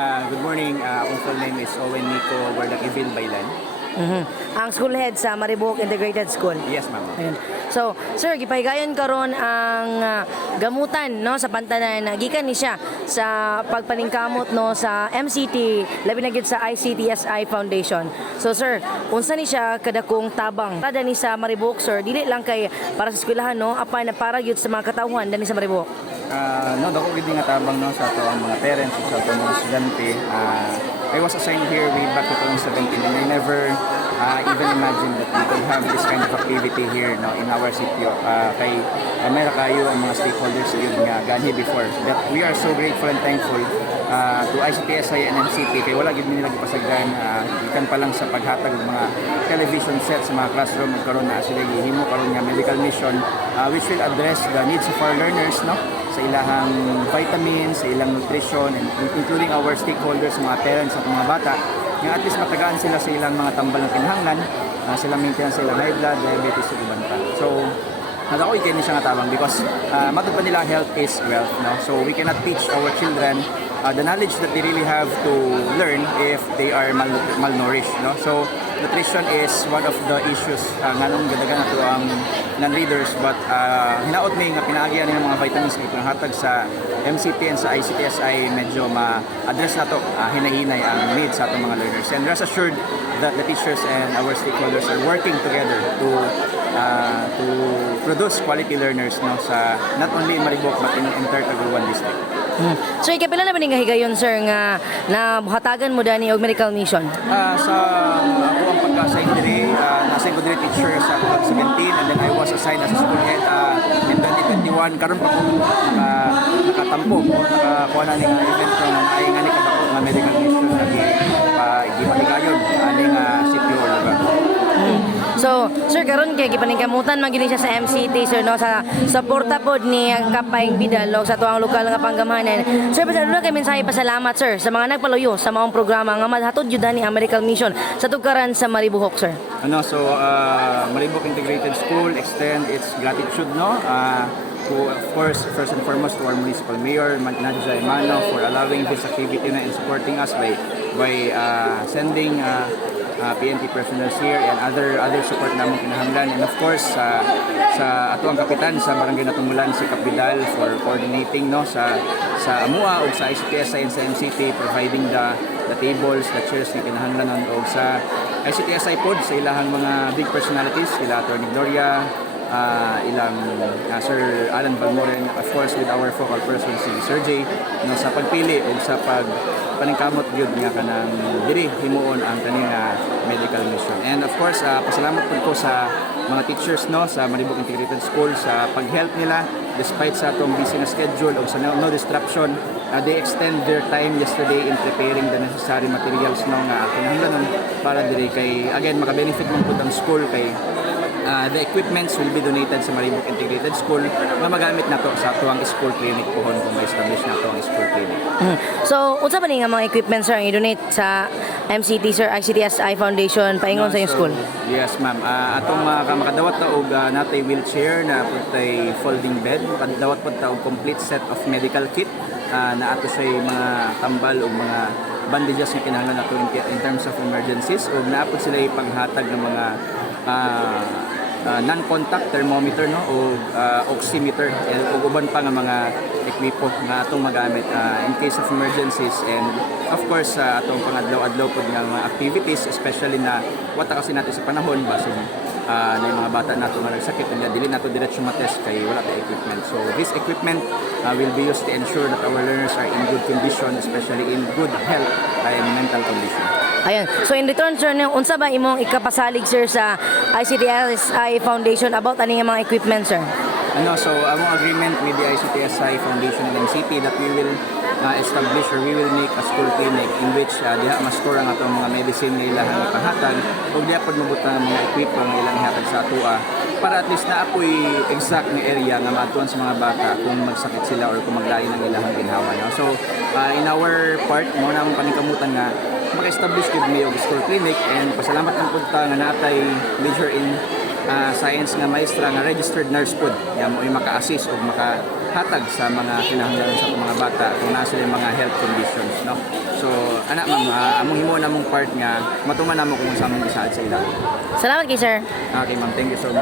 Good morning. Akong full name is Owen Niko Baylan. Ang school head sa Maribojoc Integrated School. Yes, ma'am. Ayun. So, sir, gipahigayon karon ang gamutan no sa pantanan na gikan ni siya sa pagpaningkamot no sa MCT labi na gyud sa ICTSI Foundation. So, sir, unsa ni siya kadakong tabang para ni sa Maribojoc, sir? Dili lang kay para sa eskwelahan no, apan na para gyud sa mga katawhan dani sa Maribojoc. Dako gid nga tabang no sa ato ang mga parents sa ato mga estudyante. I was assigned here way back 2017 and I never even imagined that we could have this kind of activity here no in our sitio. Kay mayra kayo ang mga stakeholders yun nga ganhi before. That we are so grateful and thankful to ICTSI and MCT kay wala gid nila gipasagdan ikan pa lang sa paghatag ng mga television sets sa mga classroom karon na sila gihimo karon nga medical mission which will address the needs of our learners no sa ilahang vitamins, sa ilang nutrition, and including our stakeholders, mga parents at mga bata, nga at least matagaan sila sa ilang mga tambal ng kinahanglan, sila maintenance sa ilang high blood, diabetes at iban pa. So, ako ikin siya nga tabang because matod pa nila health is wealth. No? So, we cannot teach our children the knowledge that they really have to learn if they are malnourished. No? So, nutrition is one of the issues nga nung gadagan nato ang non-readers but hinaot mi nga pinaagyan ng mga vitamins nga ipanghatag sa MCT and sa ICTSI medyo ma-address nato hinahinay ang needs sa atong mga learners, and rest assured that the teachers and our stakeholders are working together to produce quality learners no sa not only in Maribojoc but in entire Taguluan district. So, ikapila na ba nga higayon, sir, nga nabuhatagan mo dani og medical mission? Sa ako ang pagka-assign diri, na-assign ko diri teacher sa 2017 and then I was assigned as a school head in 2021. Karon pa ko nakatampo o nakakuha na ning event from ay nga ni kadako nga medical mission na gipaligayon ani nga sitio Orga. So, sir, karon kay gipaningkamutan man gini siya sa MCT, sir, no, sa suporta pod ni ang Kapayng Bidal no, sa tuang lokal nga panggamhanan. Sir, pasalamat kay mensahe pasalamat, sir, sa mga nagpaluyo sa maong programa nga madhatod jud ni ang medical mission sa tugkaran sa Maribojoc, sir. Maribojoc Integrated School extend its gratitude no to, of course, first and foremost to our municipal mayor Nadja Emano for allowing this activity na and supporting us by sending PNP personnel here and other support namong kinahanglan, and of course sa ato ang kapitan sa barangay Natumulan si Kap Vidal for coordinating no sa AMUA o sa ICTSI and sa MCT, providing the tables, the chairs na kinahanglan o sa ICTSI pod sa ilahang mga big personalities ila Atty. Gloria, ilang Sir Alan Balmoren, of course with our focal person si Sir J no sa pagpili o sa paningkamot gyud nga kanang diri himuon ang kaning medical mission. And of course pasalamat pud ko sa mga teachers no sa Maribojoc Integrated School sa pag-help nila despite sa atong busy na schedule o sa no disruption. They extend their time yesterday in preparing the necessary materials no nga kinahanglan para diri kay again maka-benefit man pud ang school kay the equipments will be donated sa Maribojoc Integrated School nga magamit nato sa tuwang school clinic pohon kung ma-establish na tuwang school clinic. So, unsa ba ni nga mga equipments, sir, ang i-donate sa MCT, sir, ICTSI Foundation paingon sa iyong school? Yes, ma'am. Atong makadawat ta og natay wheelchair na putay folding bed, padawat pud ta og complete set of medical kit na ato say mga tambal o mga bandages nga kinahanglan nato in terms of emergencies, ug naapod sila ipaghatag ng mga non-contact thermometer no o oximeter ug uban pa nga mga ekwipo nga atong magamit in case of emergencies, and of course atong pangadlaw-adlaw pod nga mga activities, especially na wata kasi natin sa panahon basin na yung mga bata nato nga nagsakit nga dili nato diretso matest kay wala ta equipment. So this equipment will be used to ensure that our learners are in good condition, especially in good health and mental condition. Ayun. So in return, sir, unsa ba imong ikapasalig, sir, sa ICTSI Foundation about ani nga mga equipment, sir? So among agreement with the ICTSI Foundation and MCT that we will establish or we will make a school clinic in which diha ma-store ang atong mga medicine nga ilahang ipahatag ug diha pod mabutang ang mga equipo nga ilang ihatag sa atoa para at least naapoy exact nga area nga maatuan sa mga bata kung magsakit sila or kung maglain ang ilahang ginhawa. No? So in our part mo na among paningkamutan nga maka-establish gid mi og school clinic, and pasalamat ang punta nga natay major in science nga maestra nga registered nurse pod nga mo maka-assist o hatag sa mga kinahanglan sa mga bata kung nasa sila mga health conditions, no? So ana ma'am, among himo na mong part nga matuman namo kung sa among isaad sa ilang. Salamat kay sir. Okay ma'am, thank you so much.